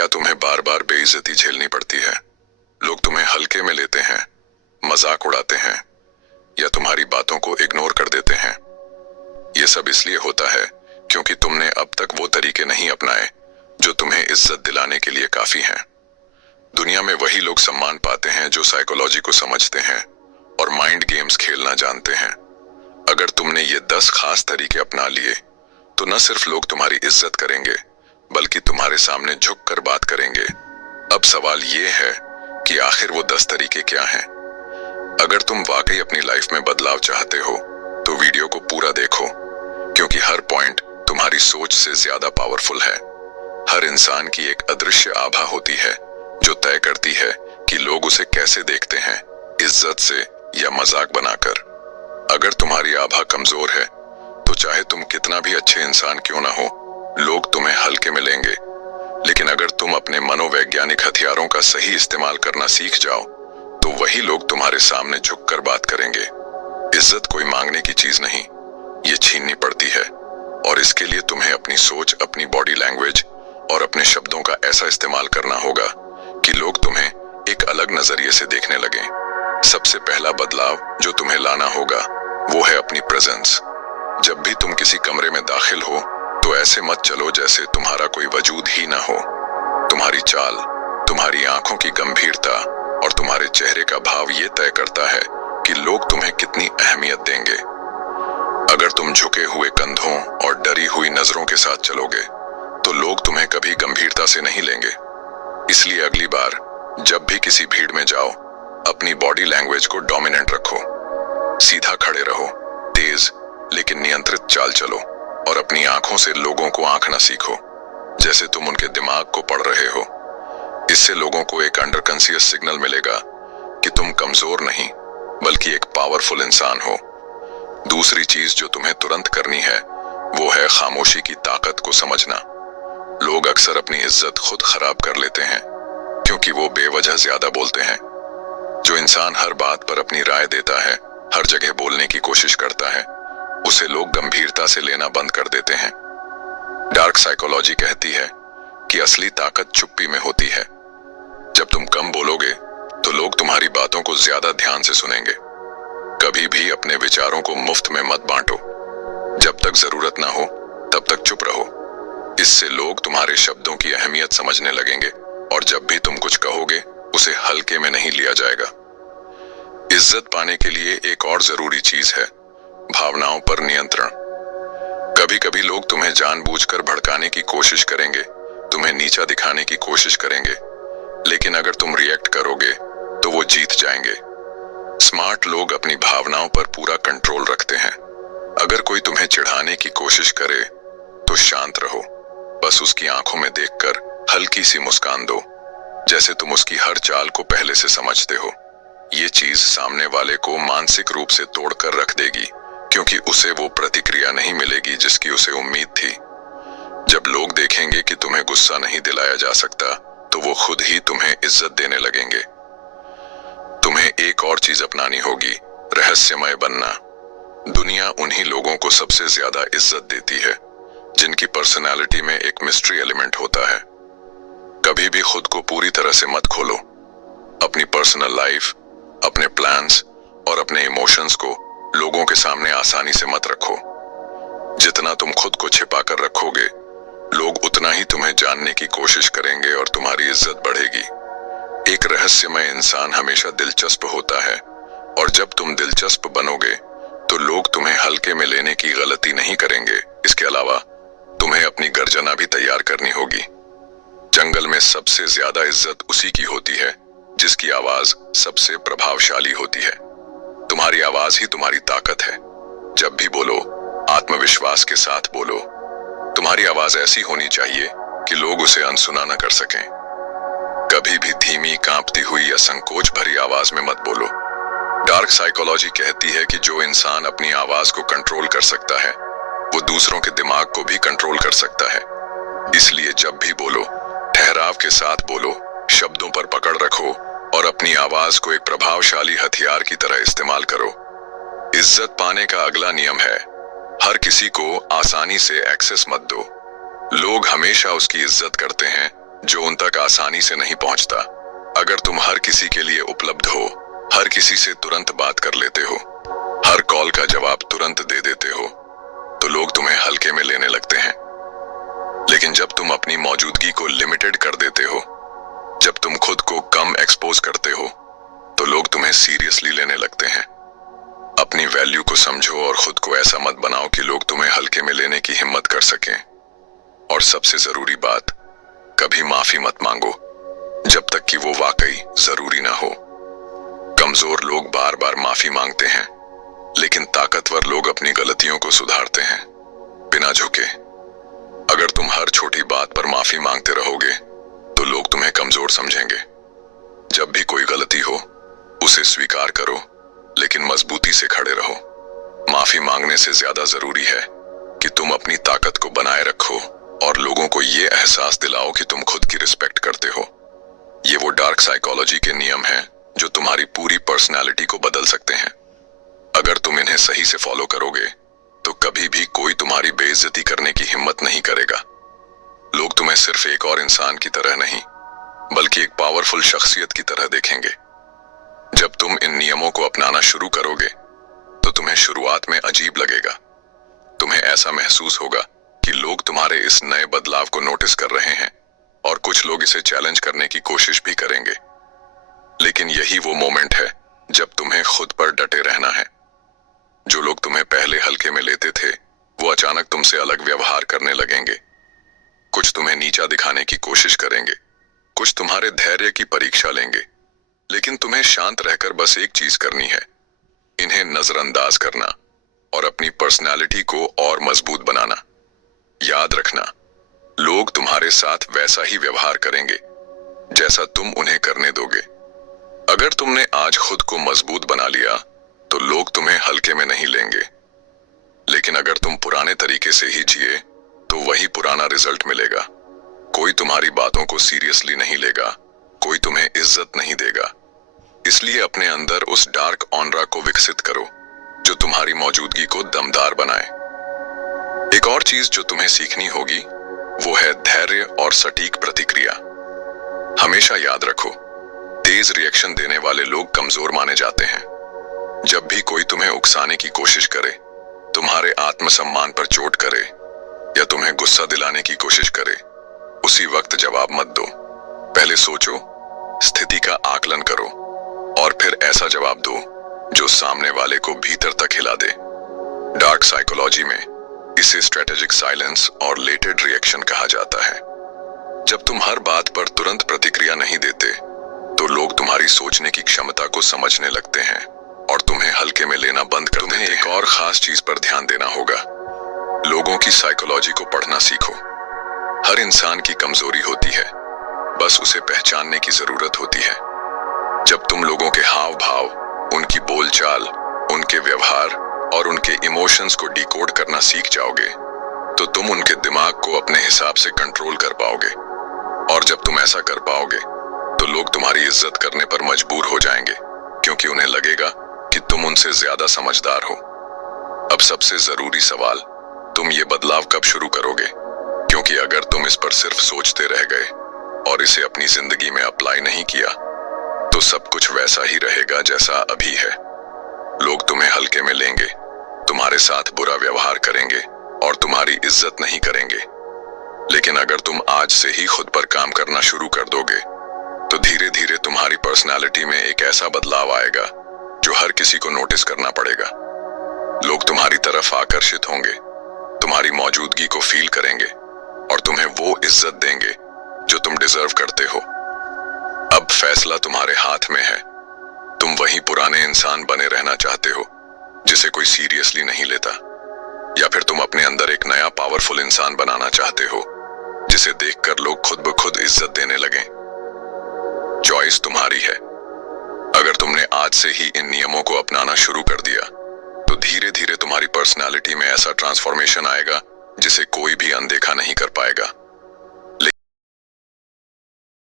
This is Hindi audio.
या तुम्हें बार बार बेइज्जती झेलनी पड़ती है? लोग तुम्हें हल्के में लेते हैं, मजाक उड़ाते हैं या तुम्हारी बातों को इग्नोर कर देते हैं? ये सब इसलिए होता है क्योंकि तुमने अब तक वो तरीके नहीं अपनाए जो तुम्हें इज्जत दिलाने के लिए काफी हैं। दुनिया में वही लोग सम्मान पाते हैं जो साइकोलॉजी को समझते हैं और माइंड गेम्स खेलना जानते हैं। अगर तुमने ये 10 खास तरीके अपना लिए तो न सिर्फ लोग तुम्हारी इज्जत करेंगे बल्कि तुम्हारे सामने झुक कर बात करेंगे। अब सवाल ये है कि आखिर वो 10 तरीके क्या हैं? अगर तुम वाकई अपनी लाइफ में बदलाव चाहते हो तो वीडियो को पूरा देखो, क्योंकि हर पॉइंट तुम्हारी सोच से ज्यादा पावरफुल है। हर इंसान की एक अदृश्य आभा होती है जो तय करती है कि लोग उसे कैसे देखते हैं, इज्जत से या मजाक बनाकर। अगर तुम्हारी आभा कमजोर है तो चाहे तुम कितना भी अच्छे इंसान क्यों ना हो, लोग तुम्हें हल्के में लेंगे। लेकिन अगर तुम अपने मनोवैज्ञानिक हथियारों का सही इस्तेमाल करना सीख जाओ तो वही लोग तुम्हारे सामने झुककर बात करेंगे। इज्जत कोई मांगने की चीज नहीं, ये छीननी पड़ती है, और इसके लिए तुम्हें अपनी सोच, अपनी बॉडी लैंग्वेज और अपने शब्दों का ऐसा इस्तेमाल करना होगा कि लोग तुम्हें एक अलग नजरिए से देखने लगें। सबसे पहला बदलाव जो तुम्हें लाना होगा वो है अपनी प्रेजेंस। जब भी तुम किसी कमरे में दाखिल हो तो ऐसे मत चलो जैसे तुम्हारा कोई वजूद ही ना हो। तुम्हारी चाल, तुम्हारी आंखों की गंभीरता और तुम्हारे चेहरे का भाव ये तय करता है कि लोग तुम्हें कितनी अहमियत देंगे। अगर तुम झुके हुए कंधों और डरी हुई नजरों के साथ चलोगे तो लोग तुम्हें कभी गंभीरता से नहीं लेंगे। इसलिए अगली बार जब भी किसी भीड़ में जाओ, अपनी बॉडी लैंग्वेज को डोमिनेंट रखो। सीधा खड़े रहो, तेज लेकिन नियंत्रित चाल चलो और अपनी आंखों से लोगों को आंकना सीखो जैसे तुम उनके दिमाग को पढ़ रहे हो। इससे लोगों को एक अंडरकॉन्शियस सिग्नल मिलेगा कि तुम कमजोर नहीं बल्कि एक पावरफुल इंसान हो। दूसरी चीज जो तुम्हें तुरंत करनी है वो है खामोशी की ताकत को समझना। लोग अक्सर अपनी इज्जत खुद खराब कर लेते हैं क्योंकि वो बेवजह ज्यादा बोलते हैं। जो इंसान हर बात पर अपनी राय देता है, हर जगह बोलने की कोशिश करता है, उसे लोग गंभीरता से लेना बंद कर देते हैं। डार्क साइकोलॉजी कहती है कि असली ताकत चुप्पी में होती है। जब तुम कम बोलोगे तो लोग तुम्हारी बातों को ज्यादा ध्यान से सुनेंगे। कभी भी अपने विचारों को मुफ्त में मत बांटो। जब तक जरूरत ना हो तब तक चुप रहो। इससे लोग तुम्हारे शब्दों की अहमियत समझने लगेंगे और जब भी तुम कुछ कहोगे उसे हल्के में नहीं लिया जाएगा। इज्जत पाने के लिए एक और जरूरी चीज है भावनाओं पर नियंत्रण। कभी कभी लोग तुम्हें जानबूझकर भड़काने की कोशिश करेंगे, तुम्हें नीचा दिखाने की कोशिश करेंगे, लेकिन अगर तुम रिएक्ट करोगे तो वो जीत जाएंगे। स्मार्ट लोग अपनी भावनाओं पर पूरा कंट्रोल रखते हैं। अगर कोई तुम्हें चिढ़ाने की कोशिश करे तो शांत रहो। बस उसकी आंखों में देखकर हल्की सी मुस्कान दो, जैसे तुम उसकी हर चाल को पहले से समझते हो। ये चीज सामने वाले को मानसिक रूप से तोड़कर रख देगी, क्योंकि उसे वो प्रतिक्रिया नहीं मिलेगी जिसकी उसे उम्मीद थी। जब लोग देखेंगे कि तुम्हें गुस्सा नहीं दिलाया जा सकता तो वो खुद ही तुम्हें इज्जत देने लगेंगे। तुम्हें एक और चीज अपनानी होगी, रहस्यमय बनना। दुनिया उन्हीं लोगों को सबसे ज्यादा इज्जत देती है जिनकी पर्सनालिटी में एक मिस्ट्री एलिमेंट होता है। कभी भी खुद को पूरी तरह से मत खोलो। अपनी पर्सनल लाइफ, अपने प्लान्स और अपने इमोशंस को लोगों के सामने आसानी से मत रखो। जितना तुम खुद को छिपा कर रखोगे, लोग उतना ही तुम्हें जानने की कोशिश करेंगे और तुम्हारी इज्जत बढ़ेगी। एक रहस्यमय इंसान हमेशा दिलचस्प होता है, और जब तुम दिलचस्प बनोगे तो लोग तुम्हें हल्के में लेने की गलती नहीं करेंगे। इसके अलावा तुम्हें अपनी गर्जना भी तैयार करनी होगी। जंगल में सबसे ज्यादा इज्जत उसी की होती है जिसकी आवाज सबसे प्रभावशाली होती है। तुम्हारी आवाज ही तुम्हारी ताकत है। जब भी बोलो, आत्मविश्वास के साथ बोलो। तुम्हारी आवाज ऐसी होनी चाहिए कि लोग उसे अनसुना न कर सकें। कभी भी धीमी, कांपती हुई या संकोच भरी आवाज में मत बोलो। डार्क साइकोलॉजी कहती है कि जो इंसान अपनी आवाज को कंट्रोल कर सकता है वो दूसरों के दिमाग को भी कंट्रोल कर सकता है। इसलिए जब भी बोलो, ठहराव के साथ बोलो, शब्दों पर पकड़ रखो और अपनी आवाज को एक प्रभावशाली हथियार की तरह इस्तेमाल करो। इज्जत पाने का अगला नियम है, हर किसी को आसानी से एक्सेस मत दो। लोग हमेशा उसकी इज्जत करते हैं जो उन तक आसानी से नहीं पहुंचता। अगर तुम हर किसी के लिए उपलब्ध हो, हर किसी से तुरंत बात कर लेते हो, हर कॉल का जवाब तुरंत दे देते हो, तो लोग तुम्हें हल्के में लेने लगते हैं। लेकिन जब तुम अपनी मौजूदगी को लिमिटेड कर देते हो, जब तुम खुद को कम एक्सपोज करते हो, तो लोग तुम्हें सीरियसली लेने लगते हैं। अपनी वैल्यू को समझो और खुद को ऐसा मत बनाओ कि लोग तुम्हें हल्के में लेने की हिम्मत कर सकें। और सबसे जरूरी बात, कभी माफी मत मांगो जब तक कि वो वाकई जरूरी ना हो। कमजोर लोग बार बार माफी मांगते हैं, लेकिन ताकतवर लोग अपनी गलतियों को सुधारते हैं बिना झुके। अगर तुम हर छोटी बात पर माफी मांगते रहोगे तो लोग तुम्हें कमजोर समझेंगे। जब भी कोई गलती हो उसे स्वीकार करो, लेकिन मजबूती से खड़े रहो। माफी मांगने से ज्यादा जरूरी है कि तुम अपनी ताकत को बनाए रखो और लोगों को ये एहसास दिलाओ कि तुम खुद की रिस्पेक्ट करते हो। ये वो डार्क साइकोलॉजी के नियम हैं जो तुम्हारी पूरी पर्सनालिटी को बदल सकते हैं। अगर तुम इन्हें सही से फॉलो करोगे तो कभी भी कोई तुम्हारी बेइज्जती करने की हिम्मत नहीं करेगा। लोग तुम्हें सिर्फ एक और इंसान की तरह नहीं, बल्कि एक पावरफुल शख्सियत की तरह देखेंगे। जब तुम इन नियमों को अपनाना शुरू करोगे तो तुम्हें शुरुआत में अजीब लगेगा। तुम्हें ऐसा महसूस होगा कि लोग तुम्हारे इस नए बदलाव को नोटिस कर रहे हैं और कुछ लोग इसे चैलेंज करने की कोशिश भी करेंगे। लेकिन यही वो मोमेंट है जब तुम्हें खुद पर डटे रहना है। जो लोग तुम्हें पहले हल्के में लेते थे, वो अचानक तुमसे अलग व्यवहार करने लगेंगे। कुछ तुम्हें नीचा दिखाने की कोशिश करेंगे, कुछ तुम्हारे धैर्य की परीक्षा लेंगे। लेकिन तुम्हें शांत रहकर बस एक चीज करनी है, इन्हें नजरअंदाज करना और अपनी पर्सनालिटी को और मजबूत बनाना। याद रखना, लोग तुम्हारे साथ वैसा ही व्यवहार करेंगे जैसा तुम उन्हें करने दोगे। अगर तुमने आज खुद को मजबूत बना लिया तो लोग तुम्हें हल्के में नहीं लेंगे। लेकिन अगर तुम पुराने तरीके से ही जिए तो वही पुराना रिजल्ट मिलेगा। कोई तुम्हारी बातों को सीरियसली नहीं लेगा, कोई तुम्हें इज्जत नहीं देगा। इसलिए अपने अंदर उस डार्क ऑनरा को विकसित करो जो तुम्हारी मौजूदगी को दमदार बनाए। एक और चीज जो तुम्हें सीखनी होगी वो है धैर्य और सटीक प्रतिक्रिया। हमेशा याद रखो, तेज रिएक्शन देने वाले लोग कमजोर माने जाते हैं। जब भी कोई तुम्हें उकसाने की कोशिश करे, तुम्हारे आत्मसम्मान पर चोट करे या तुम्हें गुस्सा दिलाने की कोशिश करे, उसी वक्त जवाब मत दो। पहले सोचो, स्थिति का आकलन करो और फिर ऐसा जवाब दो जो सामने वाले को भीतर तक हिला दे। डार्क साइकोलॉजी में इसे स्ट्रेटेजिक साइलेंस और लेटेड रिएक्शन कहा जाता है। जब तुम हर बात पर तुरंत प्रतिक्रिया नहीं देते तो लोग तुम्हारी सोचने की क्षमता को समझने लगते हैं और तुम्हें हल्के में लेना बंद कर देते हैं। तुम्हें एक और खास चीज पर ध्यान देना होगा, लोगों की साइकोलॉजी को पढ़ना सीखो। हर इंसान की कमजोरी होती है, बस उसे पहचानने की जरूरत होती है। जब तुम लोगों के हाव भाव, उनकी बोलचाल, उनके व्यवहार और उनके इमोशंस को डिकोड करना सीख जाओगे तो तुम उनके दिमाग को अपने हिसाब से कंट्रोल कर पाओगे। और जब तुम ऐसा कर पाओगे तो लोग तुम्हारी इज्जत करने पर मजबूर हो जाएंगे, क्योंकि उन्हें लगेगा कि तुम उनसे ज्यादा समझदार हो। अब सबसे जरूरी सवाल, तुम ये बदलाव कब शुरू करोगे? क्योंकि अगर तुम इस पर सिर्फ सोचते रह गए और इसे अपनी जिंदगी में अप्लाई नहीं किया तो सब कुछ वैसा ही रहेगा जैसा अभी है। लोग तुम्हें हल्के में लेंगे, तुम्हारे साथ बुरा व्यवहार करेंगे और तुम्हारी इज्जत नहीं करेंगे। लेकिन अगर तुम आज से ही खुद पर काम करना शुरू कर दोगे तो धीरे धीरे तुम्हारी पर्सनालिटी में एक ऐसा बदलाव आएगा जो हर किसी को नोटिस करना पड़ेगा। लोग तुम्हारी तरफ आकर्षित होंगे, तुम्हारी मौजूदगी को फील करेंगे और तुम्हें वो इज्जत देंगे जो तुम डिजर्व करते हो। अब फैसला तुम्हारे हाथ में है। तुम वही पुराने इंसान बने रहना चाहते हो जिसे कोई सीरियसली नहीं लेता, या फिर तुम अपने अंदर एक नया पावरफुल इंसान बनाना चाहते हो जिसे देखकर लोग खुद ब खुद इज्जत देने लगें। चॉइस तुम्हारी है। अगर तुमने आज से ही इन नियमों को अपनाना शुरू कर दिया तो धीरे धीरे तुम्हारी पर्सनालिटी में ऐसा ट्रांसफॉर्मेशन आएगा जिसे कोई भी अनदेखा नहीं कर पाएगा।